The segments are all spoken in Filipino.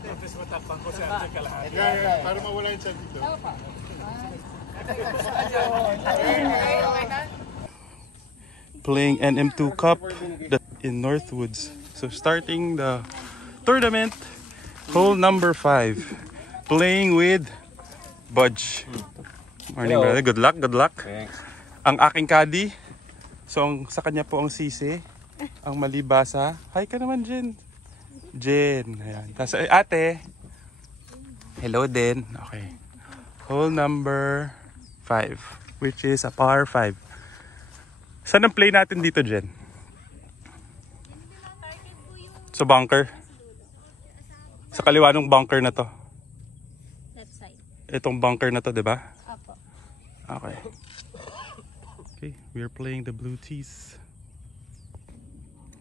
Tapos matapang ko sa ating kalahati. Para mawala yung chan dito. Playing NM2 Cup in Northwoods. So starting the tournament, hole number 5. Playing with Budge. Morning, brother. Good luck, good luck. Thanks. Ang aking caddy. So sa kanya po ang sisi. Ang malibasa. Hi ka naman, Jen. Jen. Ayan. Tapos ate. Hello din. Okay. Hole number 5. Which is a par 5. Saan ang play natin dito, Jen? Sa bunker. Sa kaliwa ng bunker na to. Left side. Itong bunker na to, di ba? Apo. Okay. Okay, we are playing the blue tees.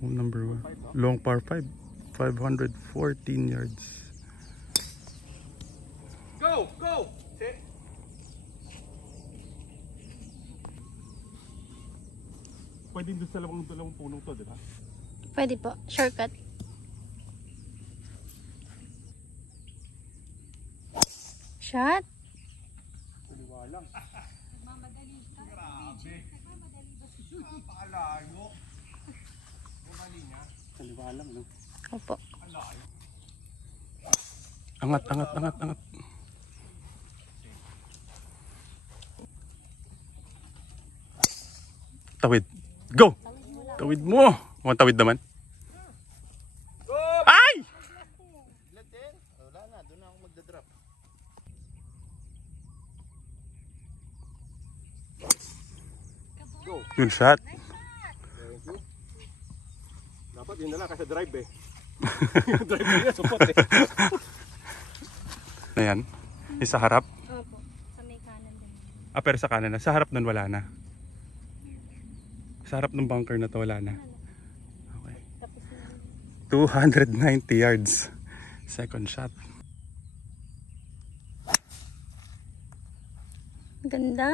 Hole number 1. Long par 5. 514 yards. Go! Go! Sit. Pwede doon sa dalawang punong to, di ba? Pwede po. Shortcut. Shot. Kaliwa lang. Grabe. Napakalayo. Bumali niya. Kaliwa lang, no? Opo. Angat, angat, angat, angat. Tawid. Go! Tawid mo! Mukhang tawid naman. Ay! Wala na, doon ako magdadrop. Good shot. Dapat yun na lang kasi drive eh. Drive niya, support eh. Ayan. Isa harap. Opo. Sa may kanan din. Ah, pero sa kanan na. Sa harap nun wala na. Sa harap ng bunker na to wala na. Okay. Tapos na. 290 yards. Second shot. Ganda.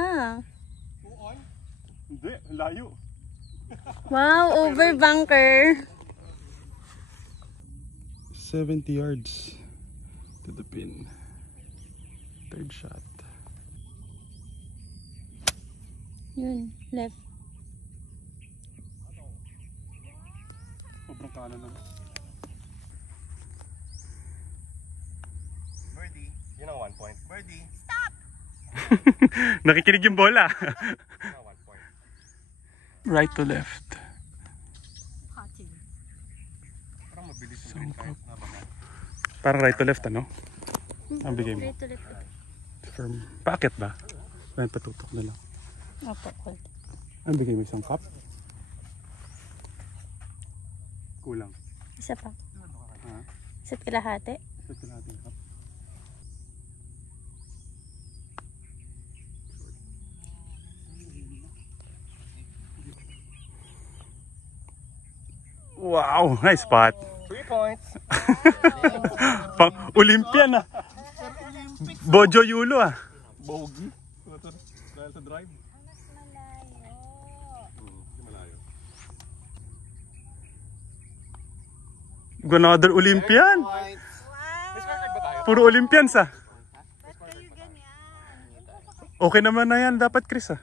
Hindi, layo. Wow, over bunker. 70 yards to the pin. Third shot. Yun, left. Sobrang kanan naman. Birdie. Yun ang 1 point. Birdie. Nakikinig yung bola. Yun ang 1 point. Right to left. Parang mabilis yung green card. Parang right to left, ano? Ang bigay mo. Right to left. Firm. Paakit ba? Dahil patutok na lang. Opo, hold. Ang bigay mo isang cup? Kulang. Isa pa. Ha? Isa't kalahati. Ito natin cup. Wow! Nice spot! 3 points. Pang Olympian ah! Bojo Yulo ah! Bogey. Dahil sa drive. Malayo. Another Olympian! May scorecard ba tayo? Puro Olympians ah! Okay naman na yan dapat, Chris ah.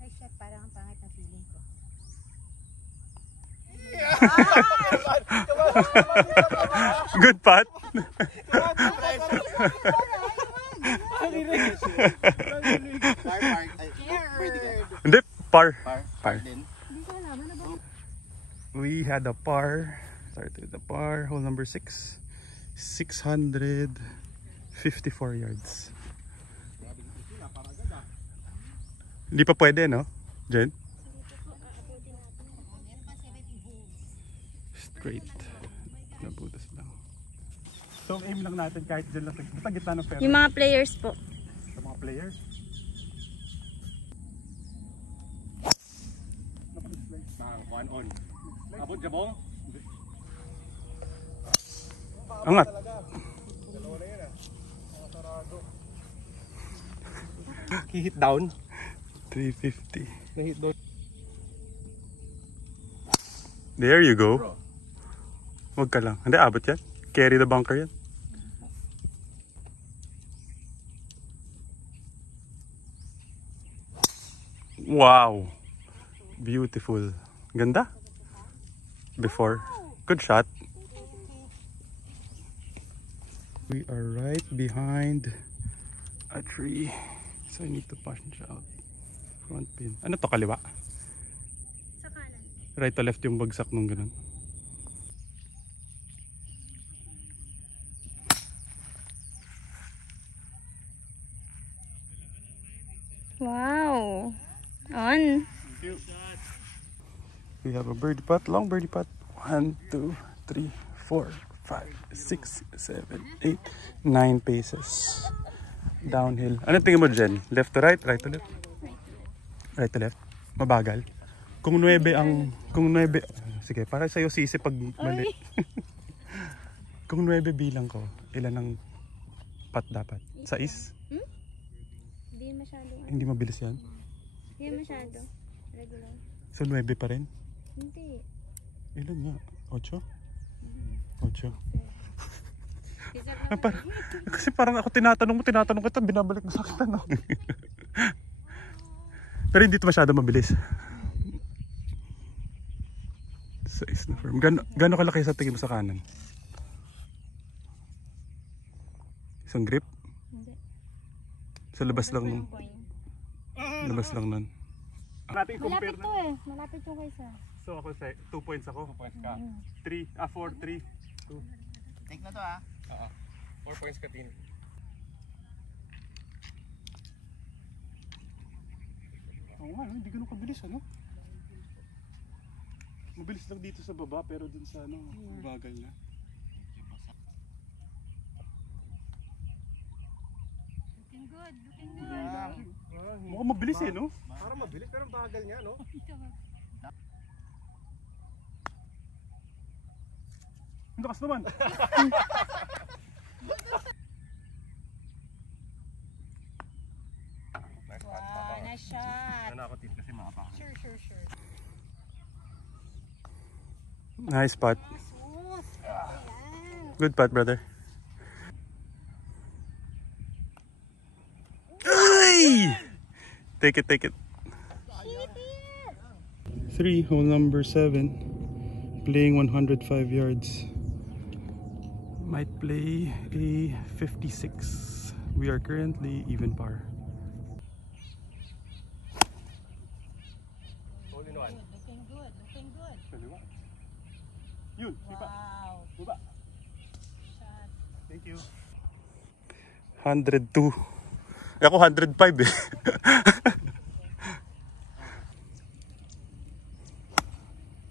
Ay, shit, parang ang pangit na feeling ko. Good putt! Hindi, par. Par. We had a par. Started with the par. Hole number 6. 654 yards. Hindi pa pwede, no? Jen? Straight. Nabutas lang. So, aim lang natin kahit dyan lang. Basta gitna ng fairway. Yung mga players po. Sa mga players. One on. Abot jabong. Angat. Hit down. 350. Hit down. There you go. Huwag ka lang. Hindi, abot yan. Carry the bunker yan. Wow. Beautiful. Ganda. Before. Good shot. We are right behind a tree. So I need to punch out. Front pin. Ano to, kaliwa? Sa kanan. Right to left yung bagsak nung ganun. Wow. On. We have a birdie putt, long birdie putt. 1, 2, 3, 4, 5, 6, 7, 8, 9 paces. Downhill. Ano tingin mo dyan? Left to right? Right to left? Right to left? Mabagal? Kung 9 ang... Kung 9... Sige, para sa'yo sisi pag mali. Kung 9 bilang ko, ilan ang putt dapat? 6? Hindi masyado. Hindi mabilis yan? Hindi masyado. Regular. So 9 pa rin? Hindi. Ilan nga? 8? 8. Kasi parang ako tinatanong kita, binabalik mo sa akin tanong. Pero hindi ito masyado mabilis. Size na firm. Gano'n kalaki sa tingin mo sa kanan? Isang grip? Hindi. Sa labas lang nun. Labas lang nun. Natin compare Malapit na. to eh. Malapit yung kaysa. So ako sa 2 points ako. 2 points ka. 4, 3, 2. Take na to ah. 4 points ka, Tin. Oo nga, hindi ganun kabilis ano? Mabilis lang dito sa baba pero dun sa ano, bagal na. Looking good. Looking good. Mukhang mabilis eh, no? Parang mabilis pero ang bagal niya, no? Ang lakas naman. Wow, nice shot. Ano ako, Tin, kasi makapa. Sure. Nice putt. Smooth. Good putt, brother. Ay! Take it. 3, hole number 7. Playing 105 yards. Might play a 56. We are currently even par. Hole in one. Looking good. Yun, Wow. baba. Shot. Thank you. 102. Ako 105 eh.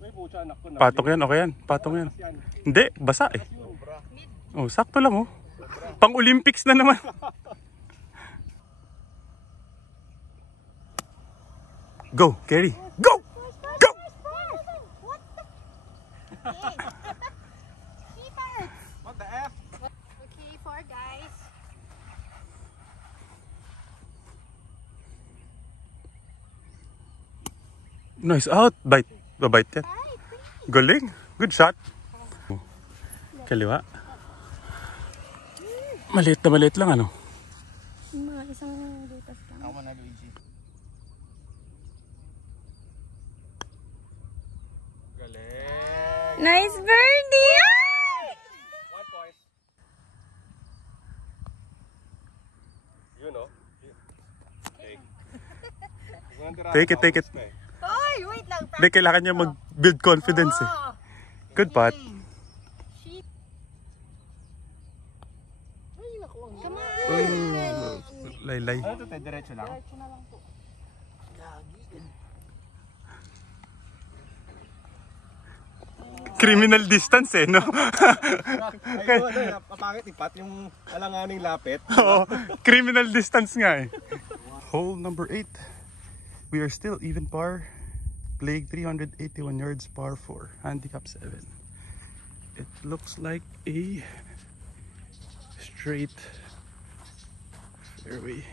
May pucha, anak ko na. Patok yan, okay yan. Patong yan. Hindi, basa eh. Oh, sakto lang oh. Pang Olympics na naman. Go, Kerry. Go! Go! What the? Keeper. What the F? Okay, 4 guys. Nice out. Bite. Babite yan. Galing. Good shot. Kaliwa. Maliit lang ano. Mga isang butas lang. Ako na Luigi. Galing. Nice birdie! 1 point. Yun, no? Take it. Hoy, wait lang. Hindi, kailangan niya mag-build confidence eh. Good putt. Come on. Laylay. Ano ito, te? Diretso lang? Criminal distance eh, no? Ay, napapangit ipat yung alanganing lapit. Oo, criminal distance nga eh. Hole number 8. We are still even par. Playing 381 yards, par 4. Handicap 7. It looks like a straight fairway.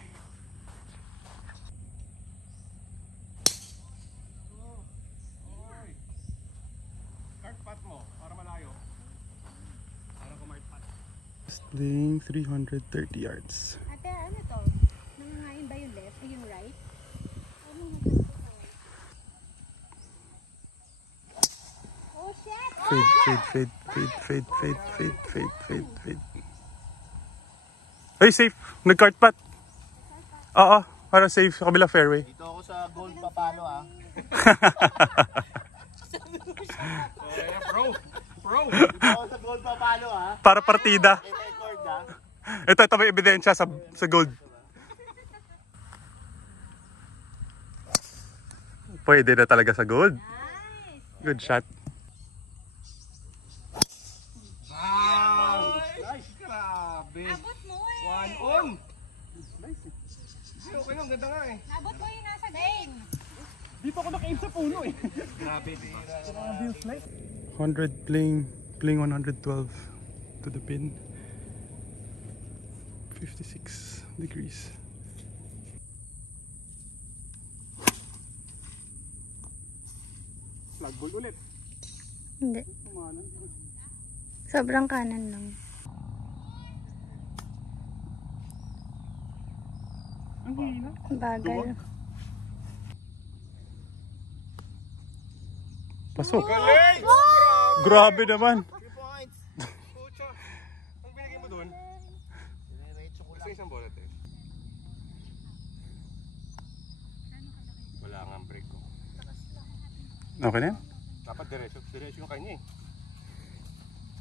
putt mo para malayo. Parang kumart putt. Playing 330 yards. Ate, ano to? Nangangain ba yung left? Ay, yung right? Oh, shit! Fade. Ay, safe. Nag-cart putt. Oo, para safe sa kabilang fairway. Dito ako sa gold papalo ah. Pro! Dito ako sa gold papalo ah. Para partida. I-record ah. Ito may ebidensya sa gold. Pwede na talaga sa gold. Good shot. Wow! Nice! Grabe! Abot mo eh! One on! Nice eh. Okay lang, ganda nga eh. Abot mo yung nasa game! Dito ako naka-aim sa puno eh. Grabe, grabe yung flight. 100 playing 112 to the pin. 56 degrees. Flag ball ulit. Hindi. Kumanan. Sobrang kanan lang. Ang hina. Bagal. Pasok. Galing! Grabe naman. 3 points. Pucha. Ang binigay mo dun? Diretso ko Isa isang bola tayo. Wala nga ang break ko. Okay na yan? Dapat diretso yung kanya eh.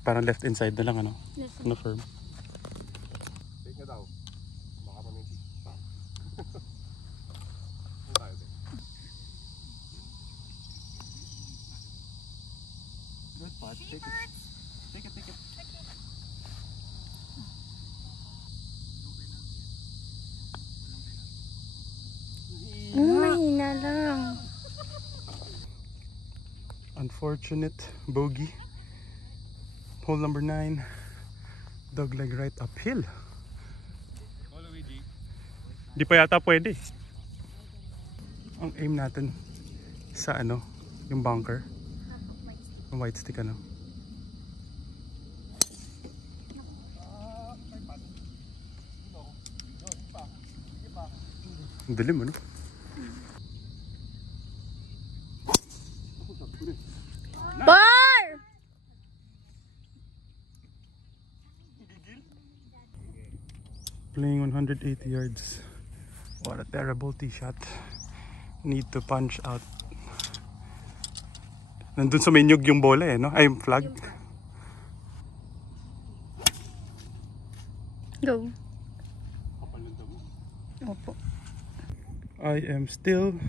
Parang left inside na lang ano. Na firm. Take na daw. Baka pa may pa. Ano tayo tayo? Good putt. Take it. Take it. Mahina lang. Unfortunate bogey. Hole number 9. Dogleg right uphill. Oh, Luigi. Di pa yata pwede. Ang aim natin sa ano, yung bunker. Yung white stick ano. Ang dilim ano. Bar! Playing 180 yards. What a terrible tee shot. Need to punch out. Nandun sa menyug yung bola eh, no? Ay, yung flag. Go. Kapalunda mo. Opo. I am still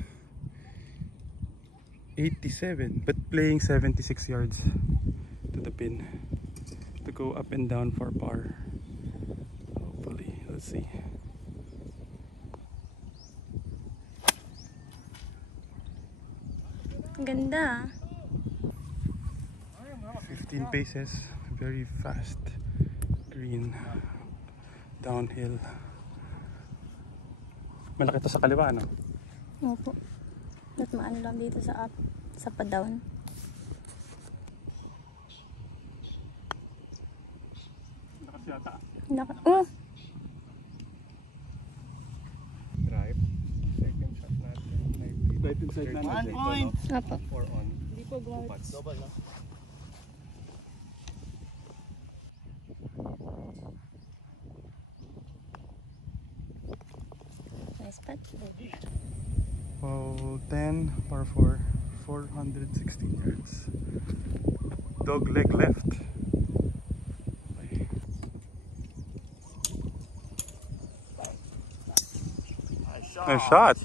87 but playing 76 yards to the pin to go up and down for par. Hopefully, let's see. Ganda. 15 paces, very fast green, downhill. Malaki to sa kaliwa, no? Opo. At maano lang dito sa up, sa pa-down. Lakas yata. Oh! Drive. Second shot natin. Right inside natin. 1 point. Opo. 4 on. Hindi po putts. Double no? Nice putt. Hole 10, par 4, 416 yards. Dog leg left. Nice shot.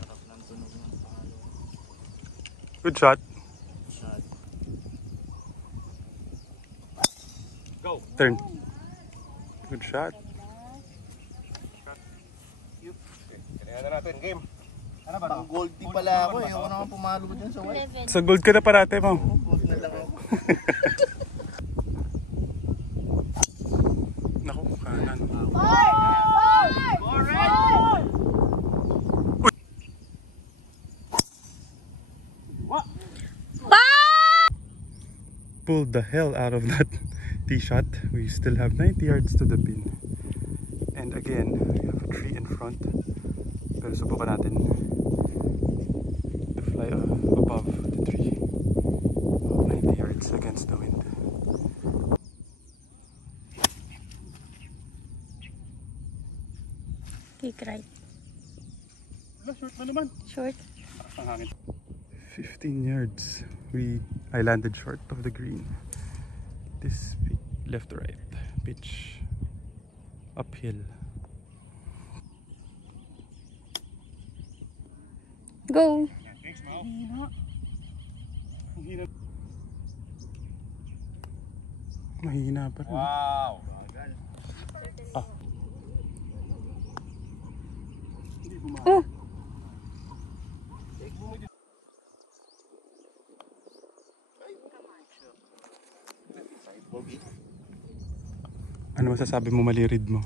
Sarap ng tunog ng palo. Good shot. Shot. Go. Turn. Good shot. Kaya na natin. Game. Ano ba? Pang gold di pala ako eh. Ako naman pumalo dyan sa white. Sa gold ka na parate mo. Gold na lang ako. Naku, kanan. pulled the hell out of that tee shot. We still have 90 yards to the pin. And again, we have a tree in front. Pero subukan natin to fly above the tree. 90 yards against the wind. Kick right. Wala, short na naman. Short. Ang hangin. 15 yards. I landed short of the green. This left to right pitch uphill. Go. Thanks, Mal. Ang hina. Mahina pa rin. Wow! Oh! Ano masasabi mo, malirid mo?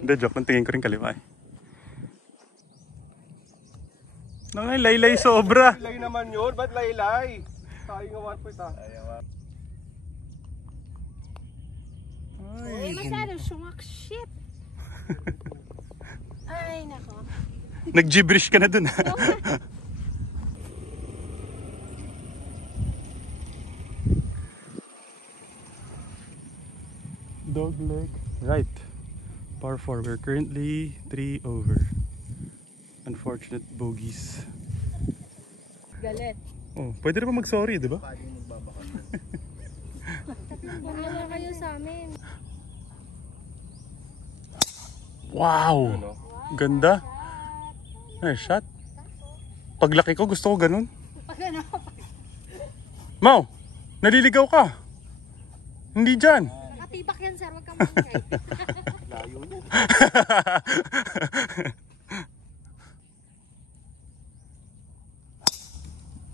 Hindi, joke. Kung tingin ko rin kaliwa eh. Laylay sobra. Laylay naman yun. Ba't laylay? Tayo nga 1 point Ay, masyado sungak shit. Ay, nako. Nag-gibberish ka na dun. Dog leg. Right. Par 4. We're currently 3 over. Unfortunate bogeys. Galit. Oh, pwede naman mag-sorry, di ba? Maawa kayo sa amin. Wow! Ganda. Nice shot. Paglaki ko, gusto ko ganun. Pag ano? Mau! Naliligaw ka. Hindi dyan. Nakatibak yan, sir. Huwag kang maingay. Layo niya.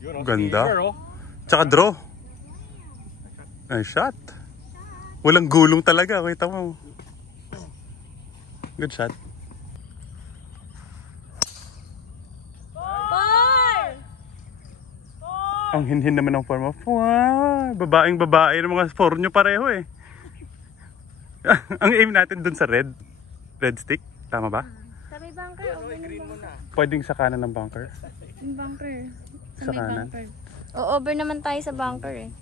Yun, Ganda. Silver, oh. Tsaka draw. Nice shot. Walang gulong talaga. Kita mo. Good shot. Ang hinhin naman ng form of, wow, babaeng babae ng mga form nyo pareho eh. Ang aim natin dun sa red stick, tama ba? Sa may bunker, open yung bunker. Pwedeng sa kanan ng bunker. Yung bunker. Sa may kanan. bunker. O-over naman tayo sa bunker eh.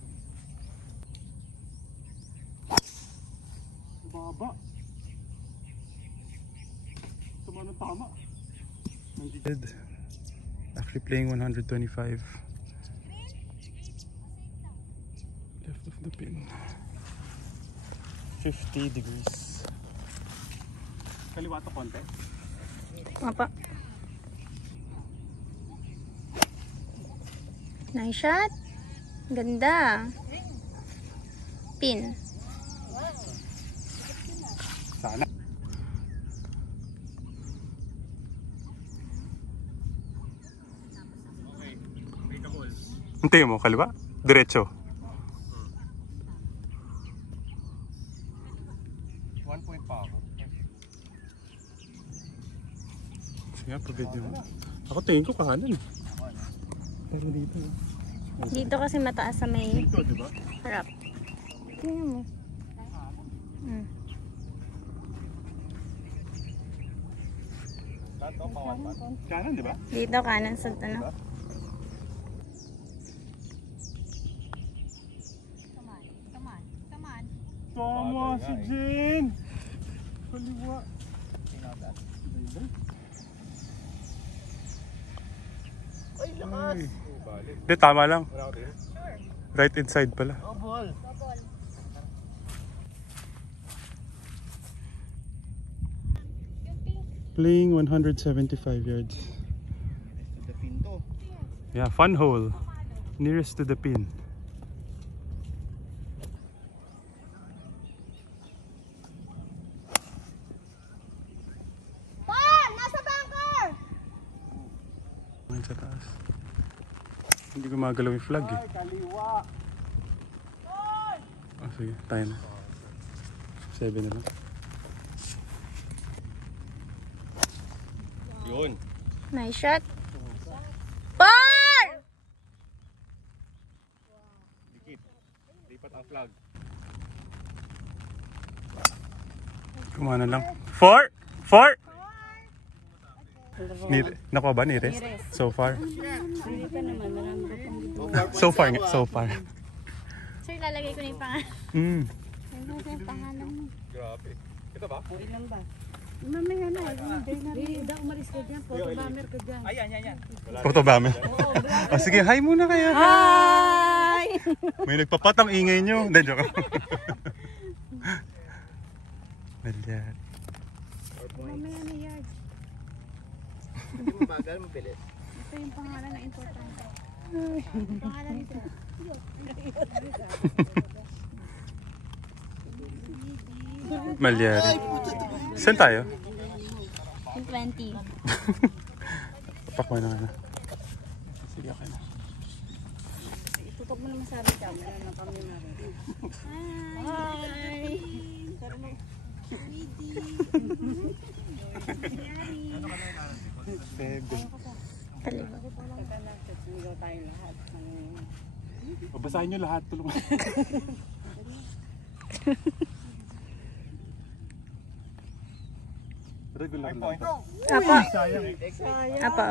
Baba. Tama ng tama. Actually playing 125. Left of the pin. 50 degrees. Kaliwa to konti. Apa. Nice shot. Ganda. Pin. Sana. Okay. Make a ball. Hintayin mo, kaliwa? Diretso. 1 point pa ako. Sige, pag-video mo. Ako tingin ko kahanan. Pero dito. Dito kasi mataas sa may Ito, di ba? harap. Tingnan mo. Lato, pawat pa. Kanan, di ba? Dito kanan sa ano. Tama si Jen! Kaliwa. Ay, lakas! Hindi, tama lang. Wala ko din. Right inside pala. Oh, ball! Playing 175 yards. The pinto. Yeah, fun hole. Nearest to the pin. Nasa bunker! Sa taas. Hindi gumagalaw yung flag eh. Ay, kaliwa. Oh, sige, tayo na. 7 na lang. Yun. Nice shot. Par! Kumana lang. 4! 4! Nakuha ba ni Res? So far? So far nga, so far. Sir, lalagay ko na yung pangalan. Mm. Ano sa yung pangalan mo? Grabe. Ito ba? Mamaya na. Hindi daw umalis ka dyan. Photobomber ka dyan. Photobomber. O sige, hi muna kayo. Hi! May nagpapatang ingay nyo. Hindi, joke. Malyari. Mamaya na yan. Hindi mabagal, mabilis. Ito yung pangalan na importante. Pangalan nito. Malyari. Saan tayo? 20. Pakuha na nga. Sige, okay na. Tutok mo naman sabi ka. Wala na kami na rin. Hi! Kaliwa. Babasahin nyo lahat. Tulungan. Regular lang. Apa. Sayang. Apa.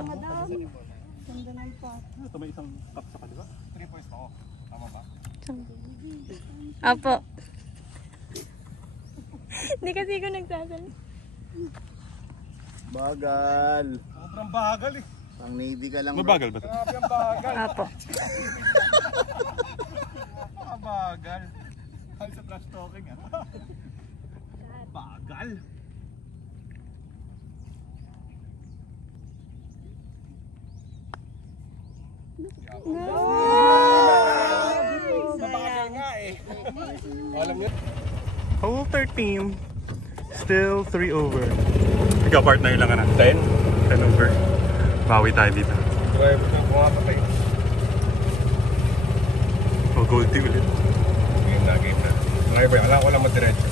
Ito may isang cup sa kaliwa. 3 points ako. Tama ba? Apo. Hindi kasi ko nagsasal. Bagal. Sobrang bagal eh. Pang Navy ka lang. Mabagal ba ito? Grabe ang bagal. Apo. Bagal. Ay sa trash talking ah. Bagal. Mabagal nga eh. Alam niyo? Hole 13. Still 3 over. Ikaw partner lang ka na. 10? 10 over. Bawi tayo dito. Driver na ako nga patay. O goldie ulit. Game na, game na. Driver, alam ko lang madiretso.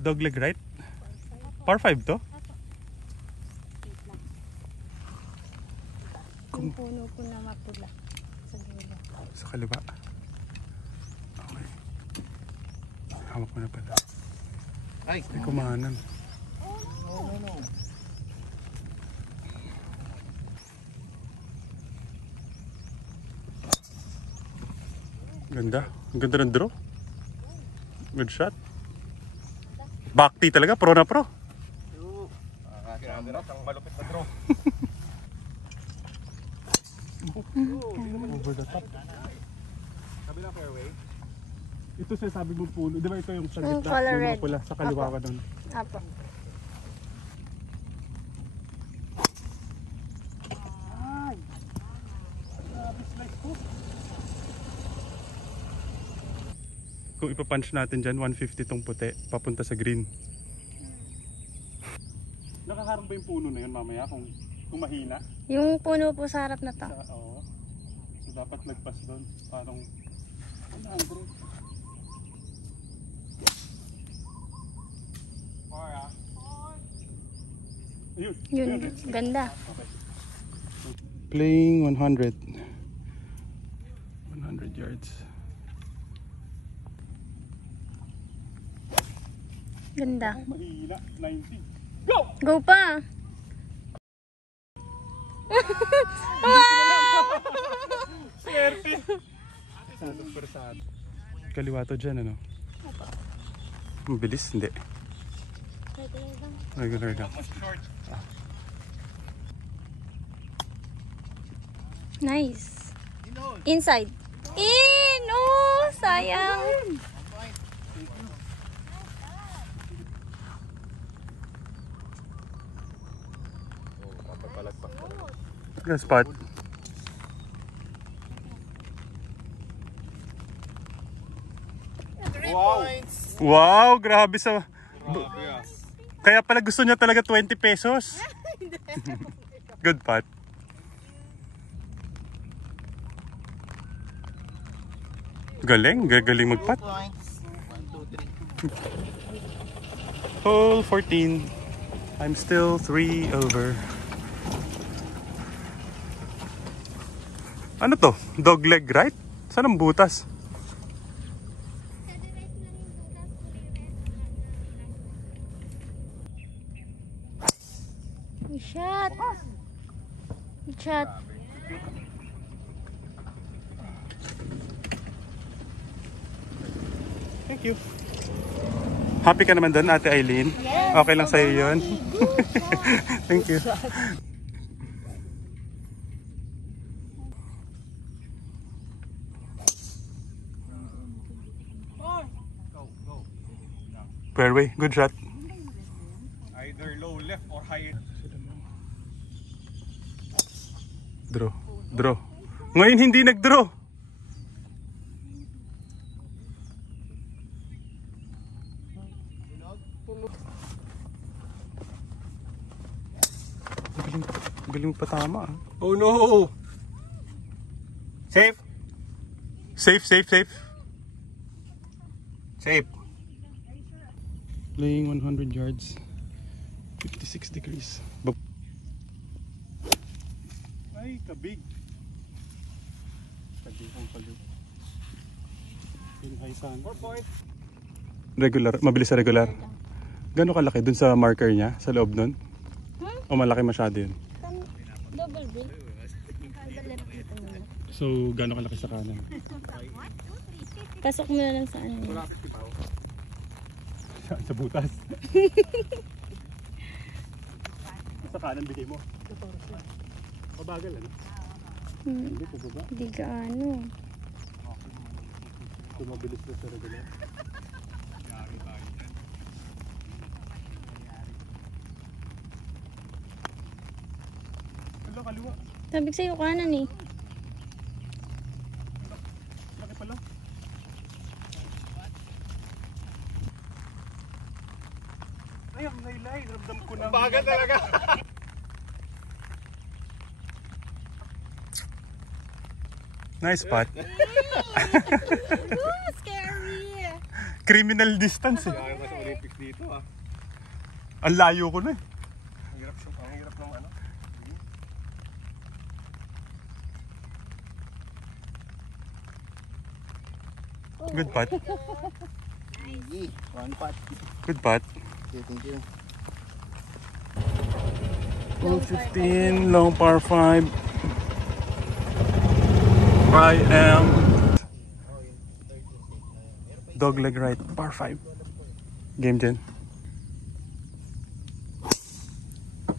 Dogleg right? Par 5 to? Yung puno po na mapula. Sa gila. Sa kaliwa. Okay. Hawak mo na pala. Ay, Ay, kumanan. Ganda. Ang ganda ng draw. Good shot. Backti talaga. Pro na pro. Grabe na, ang malupit na draw. Over the top. Sabi na fairway. Ito siya sabi mong puno. Di ba ito yung sa Yung gitna? color Yung mga red. pula. Sa kaliwa ka doon. Apo. Kung ipapunch natin dyan, 150 tong puti, papunta sa green. Nakaharap ba yung puno na yun mamaya kung mahina? Yung puno po sa harap na to. Oo. So dapat nagpas doon. Parang, ano ang bro? Ayun. Yun, ganda. Playing 100. 100 yards. Ganda. Mahina, 90. Go pa! Swerte! Super sad. Kaliwa to dyan, ano? Mabilis, hindi. Regular lang. Nice. Inside. In! Oh, sayang. Good spot. Wow! Wow, grabe sa... Grabe ah. Kaya pala gusto niya talaga 20 pesos. Good pot. Galing, gagaling magpat. points. 1, 2, 3. Hole 14. I'm still 3 over. Ano to? Dog leg, right? Saan ang butas? Good shot. Good shot. Thank you. Happy ka naman doon, Ate Eileen? Yes. Okay lang sa'yo yun? Thank you. Fairway, good shot. Either low left or high. Draw. Draw. Ngayon hindi nag-draw. Galing, galing pa tama. Oh no! Safe? Safe, safe, safe. Safe. Playing 100 yards. 56 degrees. Ay, kabig. Kabig ang palo. High sun. 4 points. Regular, mabilis sa regular. Gano'ng kalaki dun sa marker niya, sa loob nun? O malaki masyado yun? Double bill. So, gano'ng kalaki sa kanan? Pasok mo na lang sa ano. Sa butas. Sa kanan bigay mo. Mabagal ano? Hindi ko baba. Hindi gaano. Tumabilis na sa regular. Hello, kaliwa. Sabi ko sa'yo kanan eh. Laki pa lang. Ay, ang laylay. Ramdam ko na. Bagal talaga. Nice spot. Scary! Criminal distance eh. Kaya ko sa Olympics dito ah. Ang layo ko na eh. Ang hirap siya. Ang hirap ng ano. Good putt. Easy. One pot. Good putt. Okay, thank you. Hole 15, long par 5. I am dog leg right, par 5. Game din.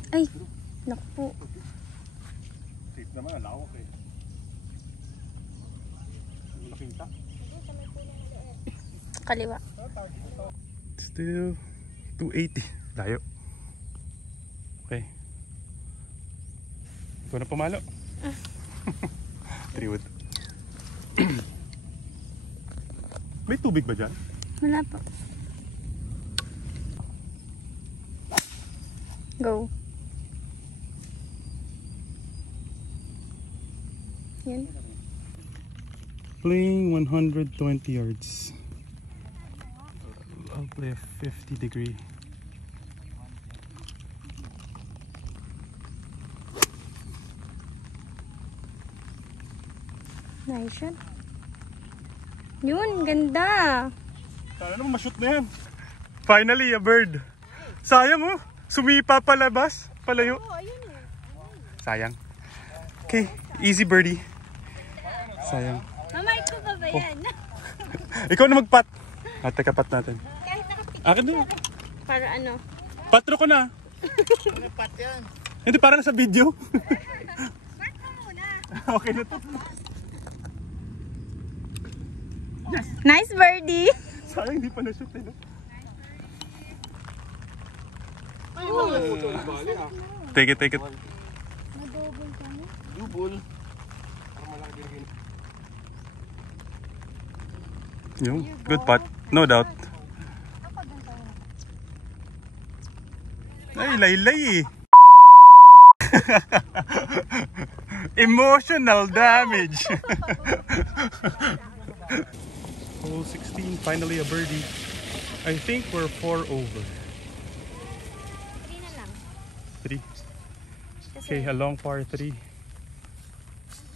Ay! Naku po. Safe naman. Lawak eh. Nakita. Kaliwa. Still 280. Layo. Okay. Ikaw na pumalo. 3 wood. May tubig ba dyan? Wala po. Go. Yan. Playing 120 yards. I'll play a 50 degree. Nice shot. Yun, ganda. Sana naman ma-shoot na yan. Finally, a bird. Sayang oh. Sumipa palabas. Palayo. Sayang. Okay, easy birdie. Sayang. Mamay ko pa ba yan? Ikaw na mag-pat. Ate, kapat natin. Kahit nakapit. Akin na. Para ano? Patro ko na. Ano pot yan? Hindi, para na sa video. Mark mo muna. Okay na to. Nice birdie. Sayang, hindi pa na-shoot eh. No? Ay, mga puto. Bali ah. Take it, take it. Double. Parang malaki din. Yung good putt. No doubt. Ay, laylay eh. Emotional damage. Hole 16, finally a birdie. I think we're 4 over. 3 na lang. 3. Okay, a long par 3.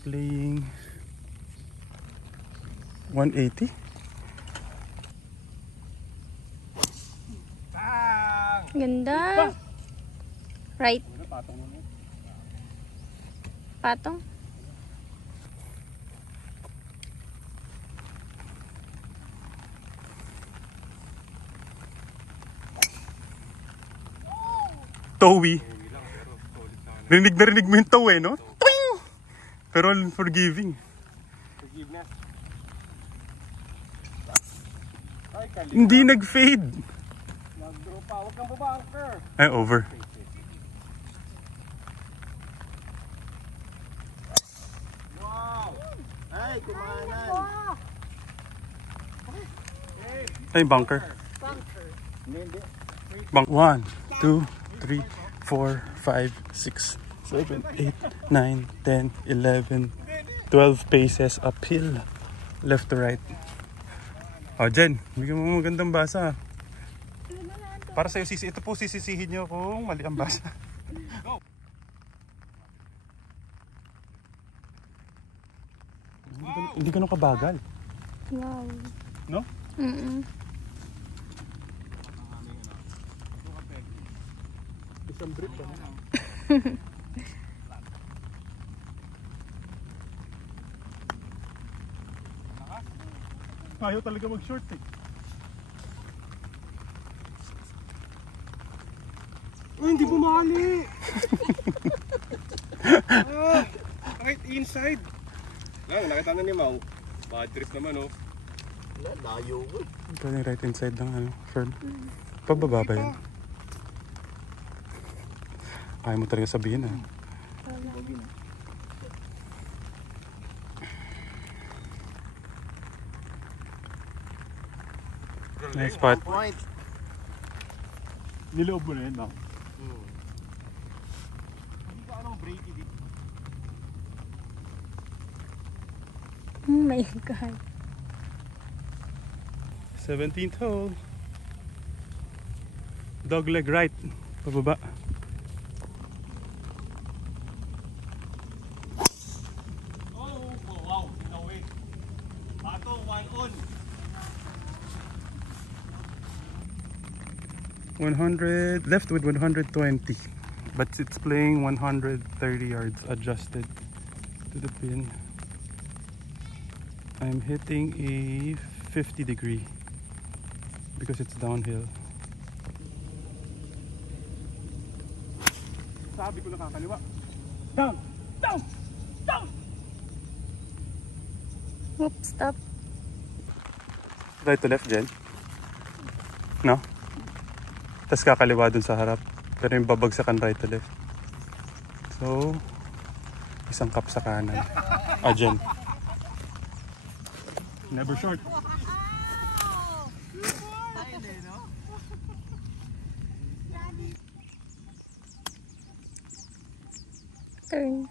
Playing 180. Ganda. Right. Patong mo. Patong? Towie. Rinig na rinig mo yung tow eh, no? Toing! Pero unforgiving. Forgiveness. Ay, kali. Hindi nag-fade. Nag-draw pa. Huwag kang bubunker. Ay, over. Wow! Ay, kumanan. Ay, bunker. Hindi, hindi. Bunk 1, 2, 3, 4, 5, 6, 7, 8, 9, 10, 11, 12 paces uphill. Left to right. O, Jen, bigyan mo magandang basa. Para sa'yo, sisi. Ito po, sisisihin nyo kung mali ang basa. Hindi ganun kabagal. Wow. No? Mm-mm. Isang brief ba? Ayaw talaga mag-short eh. Uy, hindi bumali! Right inside. Lang, nakita na ni Mau. Bad trip naman oh. Layo ko. Ito yung right inside ng ano, fern. Pababa ba yun? Ayaw mo talaga sabihin ah. Nice spot. Point. Niloob mo na yun, Mau. Hindi ko anong breaky dito. Oh my God. 17th hole. Dog leg right. Pababa. Oh, wow. No way. Bato, 1 on. 100 left with 120, but it's playing 130 yards adjusted to the pin. I'm hitting a 50 degree because it's downhill. Sabi ko nakakaliwa. Down! Down! Down! Oops, stop. Right to left, Jen? No? Tapos kakaliwa dun sa harap. Pero yung babagsakan right to left. So, isang cup sa kanan. Ah, Jen. Never short. Turn.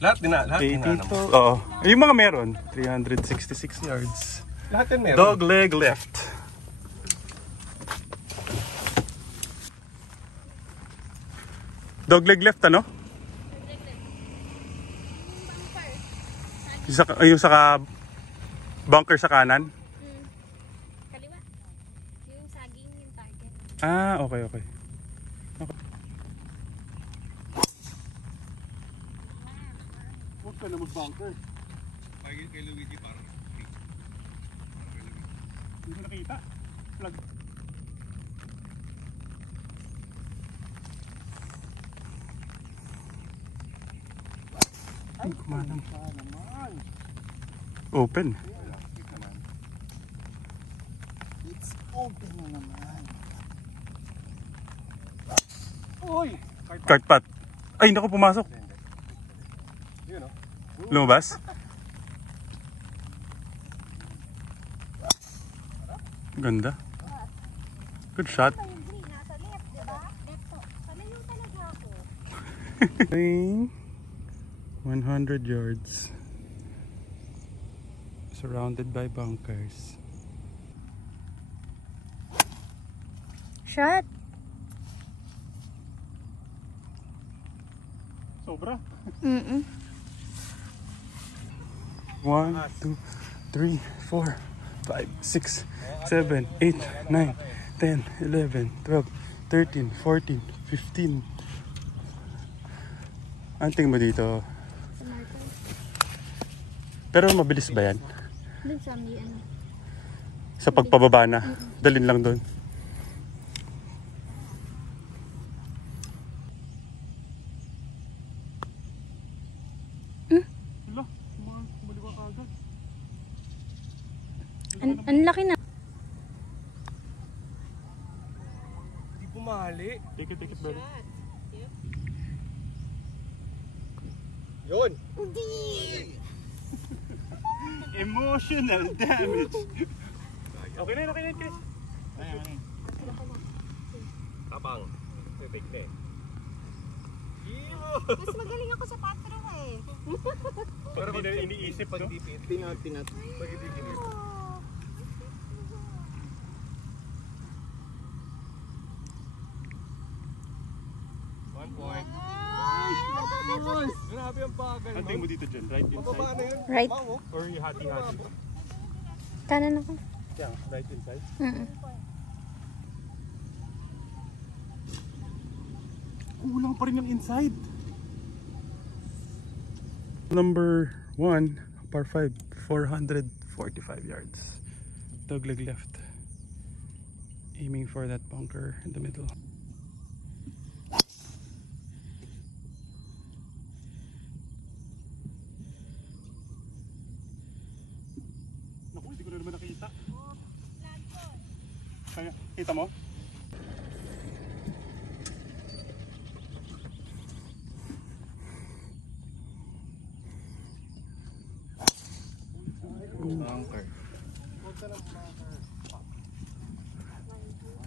Lahat din na. Lahat 18 to. Oo. Yung mga meron. 366 yards. Lahat din meron. Dog leg left. Dog leg left, ano? Yung saka bunker sa kanan? Kaliwa. Yung saging yung target. Ah, okay, okay. Huwag ka na mag-bunker. Kay Luigi parang hindi ko nakita. Flag. Ay, kumanang. Naman. Open. It's open na naman. Uy! Cart pat. Ay, naku, pumasok. Yun o. Lumabas. Ganda. Good shot. Nasa left, diba? Left to. Palayo talaga ako. 100 yards. Surrounded by bunkers. Shot. Sobra. Mm-mm. 1, 2, 3, 4, 5, 6, 7, 8, 9, 10, 11, 12, 13, 14, 15. Anting mo dito. Sa marker. Pero mabilis ba yan? Dun sa may ano. Sa pagpababa na. Dalin lang doon. Ang laki na. Hindi pumali. Take it, brother. Yun. Emotional damage. Okay na, Chris. Tabang. Take na eh. Mas magaling ako sa patro eh. Pero hindi na iniisip, no? Pinat. Pag hindi ginis. Grabe ang bagal. Anting mo dito dyan, right Mababa inside? na yun. Right. Wow, oh. Or yung hati-hati? Kanan ako. Yeah, right inside. Kulang pa rin yung inside. Number 1, par 5, 445 yards. Dogleg left. Aiming for that bunker in the middle. Naku, hindi ko na naman nakita. Kaya, kita mo?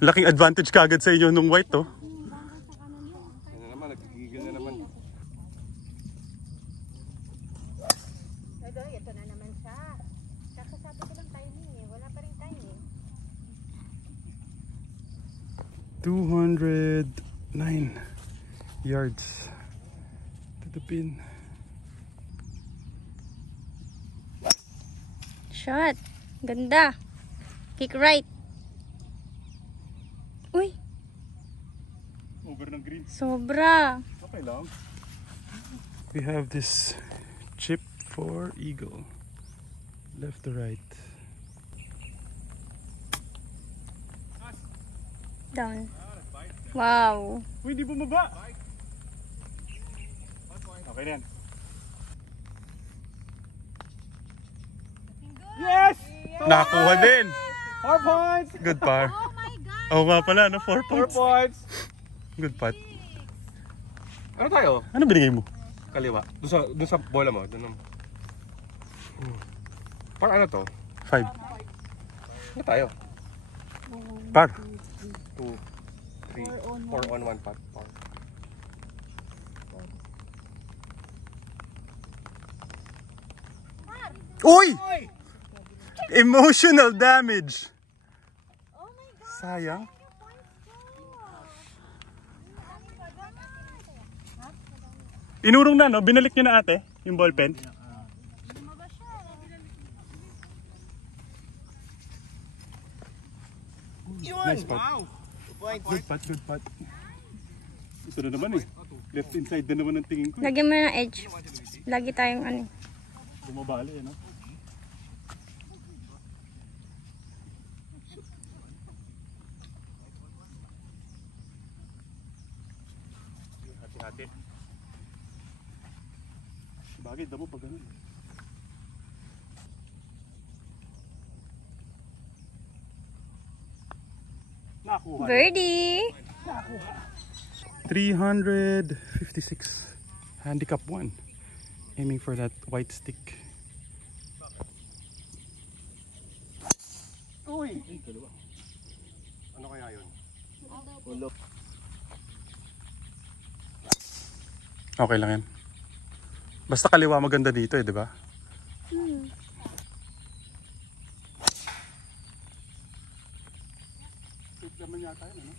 Laking advantage kagad sa inyo nung white to. Ano naman, nagkikigil na naman. Ito na naman siya. Kakasabi ko lang timing eh. Wala pa rin timing. 209 yards to the pin. Shot. Ganda. Kick right. Uy, Over ng green. sobra. Okay lang. We have this chip for eagle. Left to right. Down. Wow. Uy, di bumaba. Okay na yan. Yes! Nakakuha din. 4 points! Good par. Oo nga pala, no? 4 4 points. points! Good putt. Ano tayo? Ano binigay mo? Kaliwa. Doon sa bola mo. Doon. Par ano to? 5. Ano tayo? Par. 2, 3, 4 on 1 putt. Par. Uy! Emotional damage. Sayang. Inurong na, no? Binalik niyo na ate, yung ballpen. Nice putt. Wow! Good putt, good putt. Ito na naman eh. Left inside na naman ang tingin ko. Lagyan mo na ng edge. Lagi tayong ano. Bumabali eh, no? Hati-hati. Bagay, damo pag ganun. Nakuha. Birdie! 356. Handicap 1. Aiming for that white stick. Uy! Ano kaya yun? Okay lang yan. Basta kaliwa maganda dito eh, di ba? Safe naman yata yun, ano?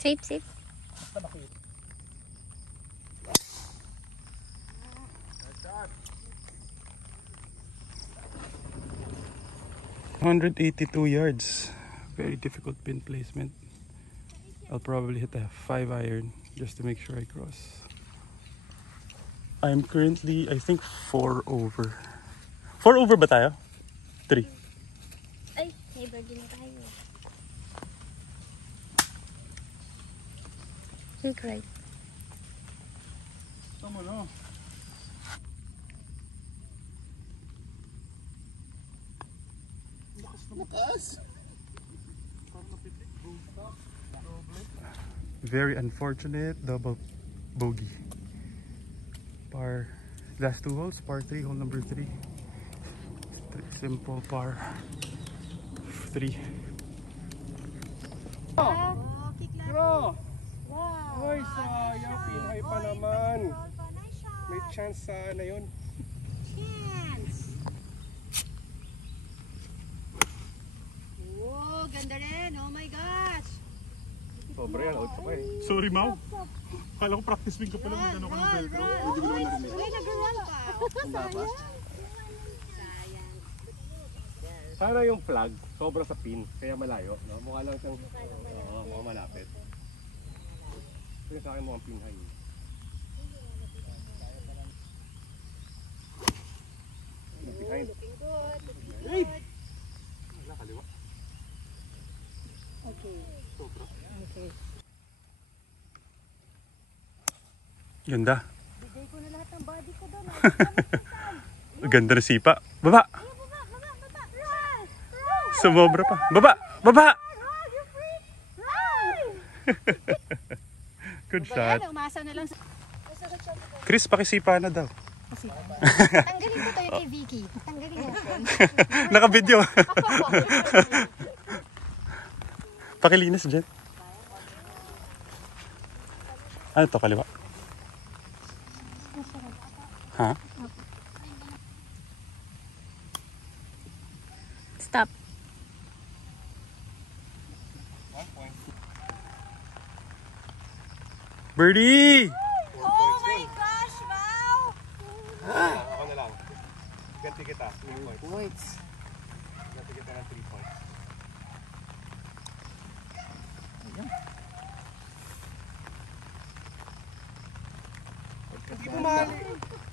Safe, safe. 182 yards. Very difficult pin placement. I'll probably hit a 5 iron just to make sure I cross. I'm currently, I think, 4 over. 4 over ba tayo? 3. Ay, may birdie na tayo. You're right. Tama na. Mataas. Very unfortunate double bogey. Par, last 2 holes, par 3, hole number 3. Simple par 3. Bro! Ay, sayang. Pinhay pa naman. May chance sana yun. Oh, ganda rin. Oh my gosh. Sobra yan. Out pa eh. Sorry, Mau. Kala ko practice wing ka pa lang. Nagano ka ng velcro. Hindi ko naman narinig. Uy, nag-run pa. Sayang. Sana yung flag, sobra sa pin. Kaya malayo. No? Mukha lang siyang... Oo, mukhang malapit. Pero sa akin mukhang pinhay. Behind. Looking good. Looking Hey! good. Wala, kaliwa. Okay. Okay. Ganda. Bigay ko na lahat ng body ko doon. Ganda na sipa. Baba! Baba, baba, baba. Run! Run! Sumobra pa. Baba! Baba! Run! You freak! Run! Good shot. Ayan, umasa na lang sa... Chris, pakisipa na daw. Tanggalin ko tayo kay Vicky. Tanggalin natin. Naka-video. Pakilinis, Jen. Ano to, kaliwa? Ha? Stop. Birdie! Oh my gosh, wow! Ako na lang. Ganti kita. 3 points. Ganti kita ng 3 points.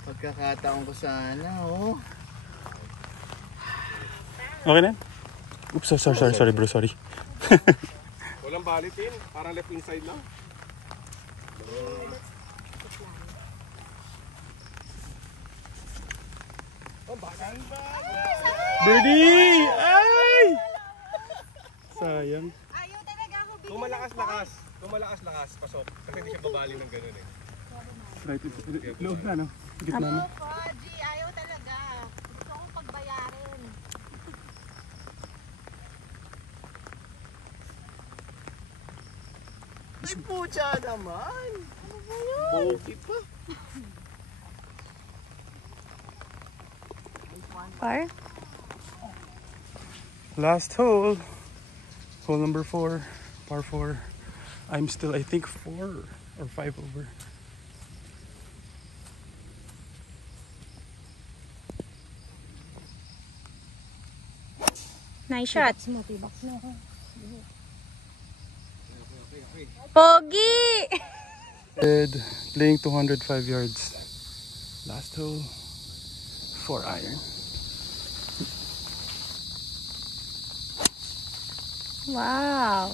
Pagkakataon ko sana, oh. Okay na? Oops, sorry bro, sorry. Walang balitin. Parang left inside lang. Birdie! Ay! Sayang. Ayaw talaga ako bigyan. Tumalakas-lakas. Tumalakas-lakas. Pasok. Kasi hindi siya babali ng ganun eh. Right, loob na, no? Gitna na. Oh, G, ayaw talaga. Gusto kong pagbayarin. Ay, pucha naman. Ano ba yun? Bogey pa. Par? Last hole. Hole number 4. Par 4. I'm still, I think, 4 or 5 over. Nice shot. Pogi! Playing 205 yards. Last hole. 4 iron. Wow.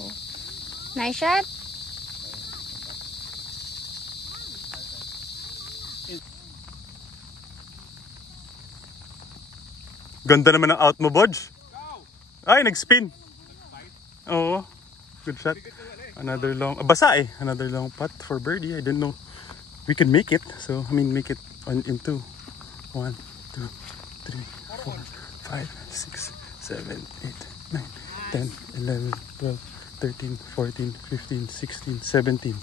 Nice shot. Ganda naman ang out mo, Bodge. Ay, nag-spin. Oo. Good shot. Another long, basa eh. Another long putt for birdie. I didn't know we could make it. So, I mean, make it on in 2. 1, 2, 3, 4, 5, 6, 7, 8, 9, 10, 11, 12, 13, 14, 15, 16, 17.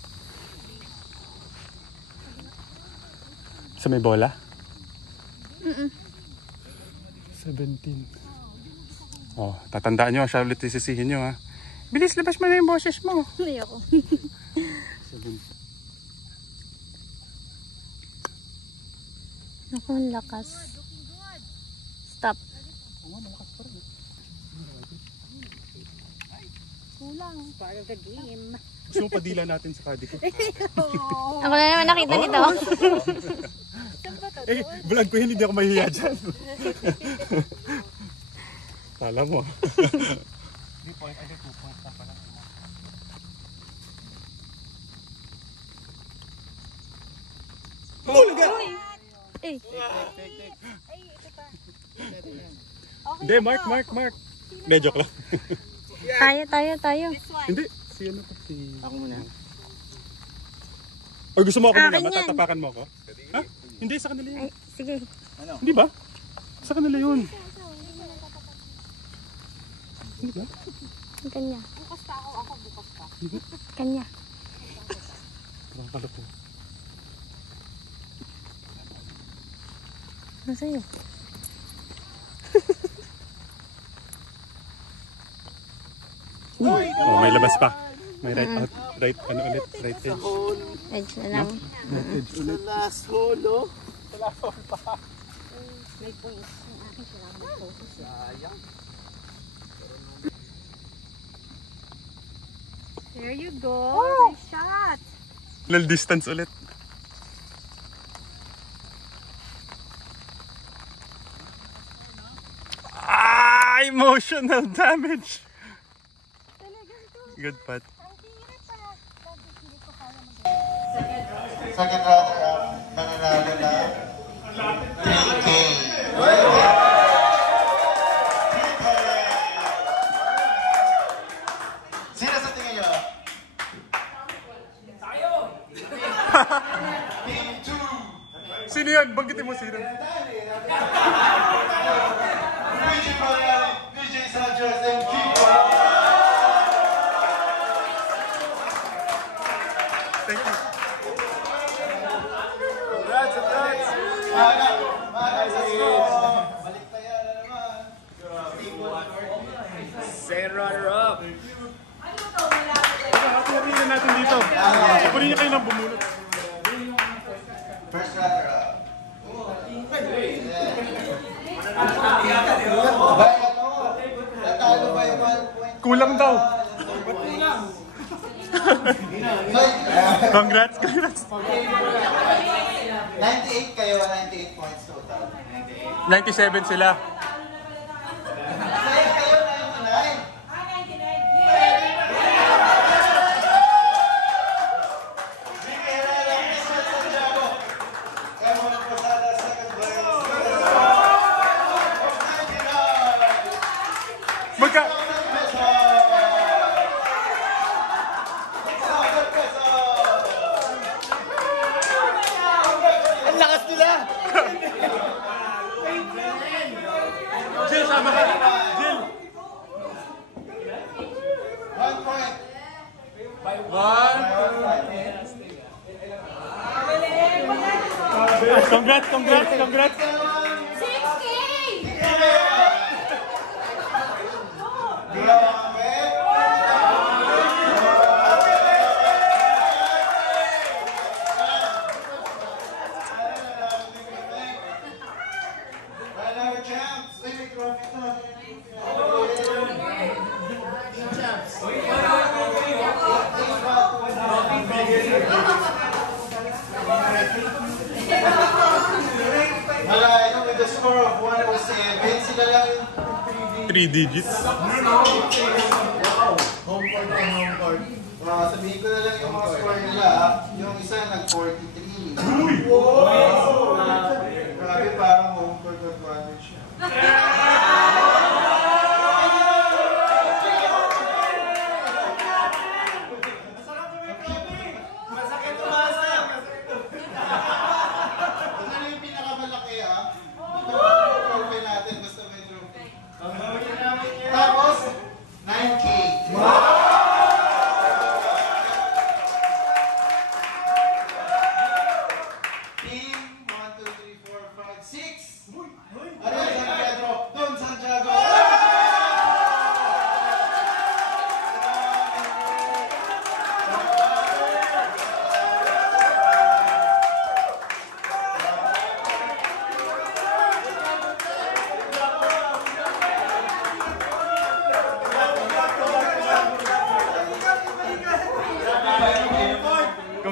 Sa may bola? 17. Oh, tatandaan nyo, siya ulit isisihin nyo ha. Bilis, labas mo na yung boses mo. Hindi ako. 7. Naku, ang lakas. Stop. Kulang. Part of the game. Gusto mo padila natin sa kadi ko? Ako na naman nakita nito. Eh, vlog ko yun, hindi ako mahihiya dyan. Kala mo. 3 points, ay 2 points na pala. Eh, Hindi, Mark. Medyo ko lang. tayo. Hindi, si ano to? Si... Ako muna. Or gusto mo ako muna? Akin yan. Matatapakan mo ako? Ha? Hindi, sa kanila yun. Ay, sige. Hindi ba? Sa kanila yun. Hindi ba? Kanya. Bukas pa ako bukas pa. Kanya. Parang kala ko. Nasa'yo. Oh, may labas pa. May right out, right ano ulit, right edge. Edge na lang. Right edge ulit. Last hole, oh. May points. Yung akin kailangan mag-focus. Sayang. There you go. Nice shot. Little distance ulit. Ah, emotional damage. Good putt. Second runner-up, nananalo na 3K. Sino sa tingin nyo? Team 2. Sino yan? Banggitin mo sino. VJ Mariani, VJ Sanchez, and Kiko. Thank you. Pinapilan natin dito. Kunin niyo kayo ng bumunot. First runner-up. Natalo ba yung 1 point? Kulang daw. Congrats. 98 kayo, 98 points total. 97 sila. Kayo 99. Magka... Ang lakas nila! Jill, sama ka. Jill. 1 point. Congrats. Another champs. With the score of 107, sila lang yung 3 digits. home court and home court. Sabihin ko na lang yung mga score nila. Yung isa nag-43. Grabe, parang home court advantage. Masakit umasa! Ano yung pinakamalaki trophy natin basta may trophy. Tapos, 9K. Team 1, 2, 3, 4, 5, 6. Ano yan, Pedro?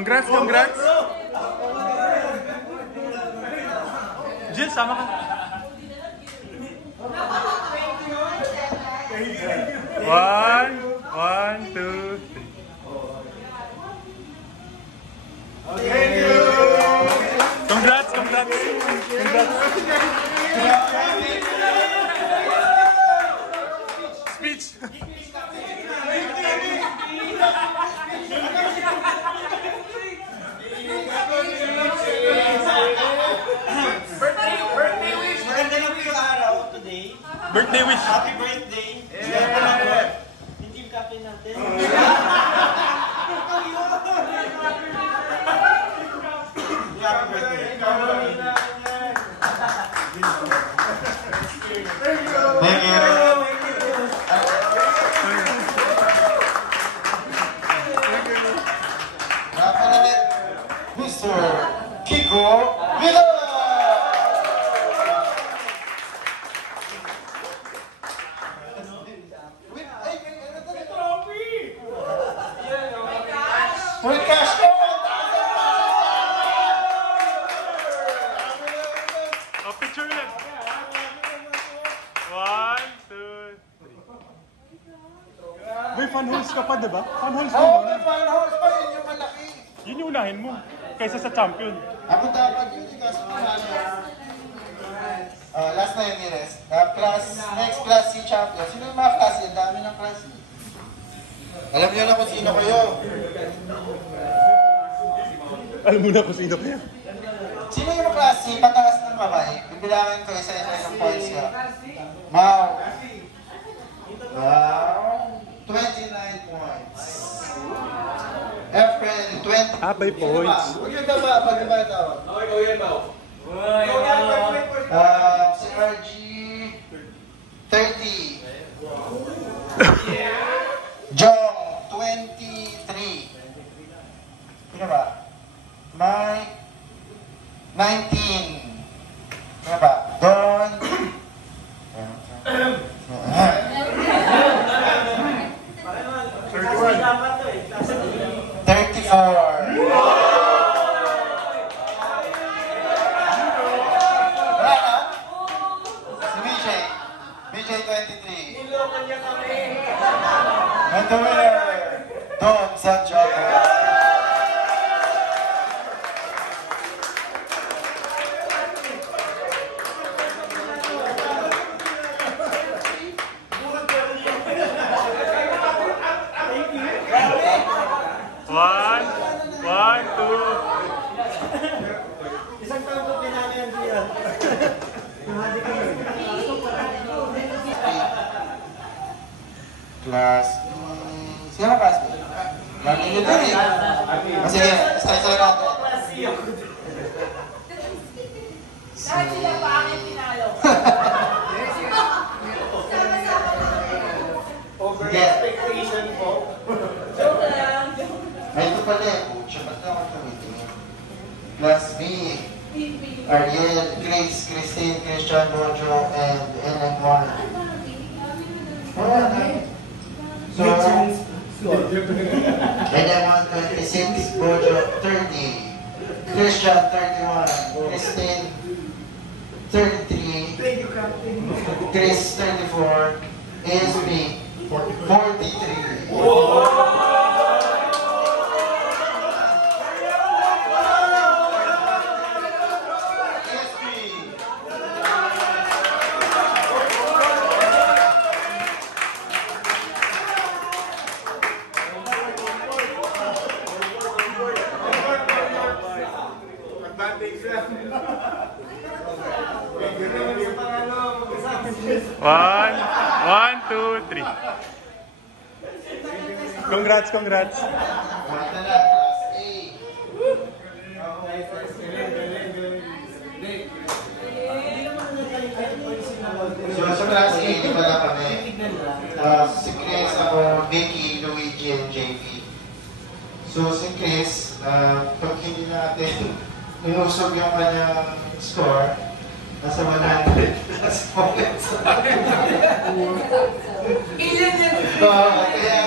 Congrats, congrats! Jill, sama ka. One, two, three. Congrats, congrats! Congrats! Speech! Birthday wish! Maganda lang po yung araw today. Birthday wish! Happy birthday! Yung team captain natin. Happy birthday! Thank you. Napalit, Mr. Kiko Villa! With cash ka, Oh, picture ulit. One, two, three. May fan holes ka pa, diba? Fan holes mo oh, muna. may fan house pa yun yung malaki. Yun yung unahin mo. Kaysa sa champion. Ako dapat yun, kaso tinalo. Last na yun, Nires. Next class C champion. Sino yung mga class? Ang dami ng class C. Alam niyo na kung sino kayo. Alam mo na kung sino kaya. Sino yung class C? Pataas ng kamay. Bibilangin ko isa-isa yung points niya. Mau. Wow. 29 points. Efren, 20. By points. Huwag yung tama. Pag yung ba tawag? Okay, go yan ba? Si RG, 30. Jong, 23. Sino ba? Mike, 19. Sino ba? Don. 34. BJ 23. Nilokan niya kami. And the winner, Don Santiago. One, two. Isang taon ko pinali yan siya. Class. Sino class mo? Lagi nyo tayo eh. Sige, stay natin. Lahat sila pa akin pinalo. Over expectation po. Joke lang. Ay, ito pala eh. Pucha, ba't na ako tumitingin? Class B. Ariel, Grace, Christine, Christian, Bojo, and Ellen Juan. So, Ellen Juan 26, Bojo 30, Christian 31, Christine 33, Chris 34, ASB 43. One, two, three. Congrats, congrats. So, sa class A, di pala kami. Si Chris, ako, Vicky, Luigi, and JP. So, si Chris, pag hindi natin inusog yung kanyang score, nasa 100 plus points. Ilan yan? Kaya,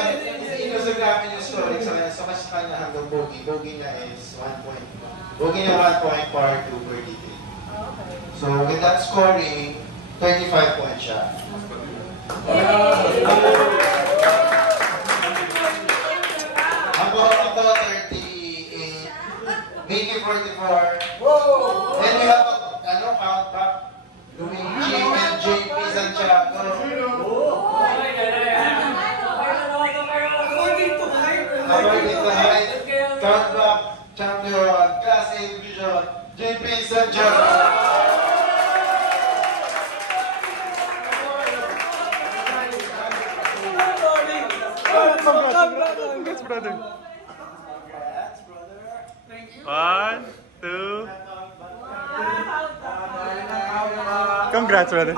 inusog namin yung scoring sa kanya. So, mas kanya hanggang yung bogey. Bogey niya is 1 point. Bogey niya 1 point, par 2, birdie 3. So with that scoring, 25 points siya. Ako 38. Mickey 44. Then we have count back. Luigi and JP Santiago. According to height, count back champion, Class A Division, JP Santiago. Congrats, brother. 1, 2. Congrats, brother.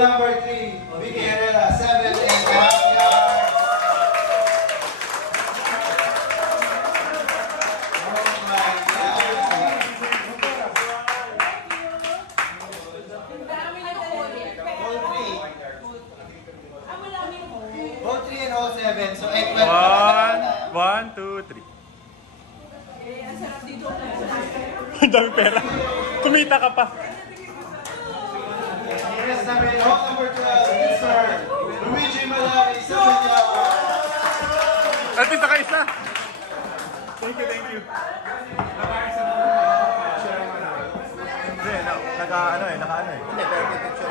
Number 3, Vicky Herrera, 7 and a half yards. Oh my God. Hole 3 and hole 7, so 8 1, 2, 3. Ang dami pera. Kumita ka pa. Yes, hole number 12, Mr. Luigi Malari, Santiago. At least naka-isa. Thank you, thank you. Hindi, naka-ano eh. Hindi, pero picture.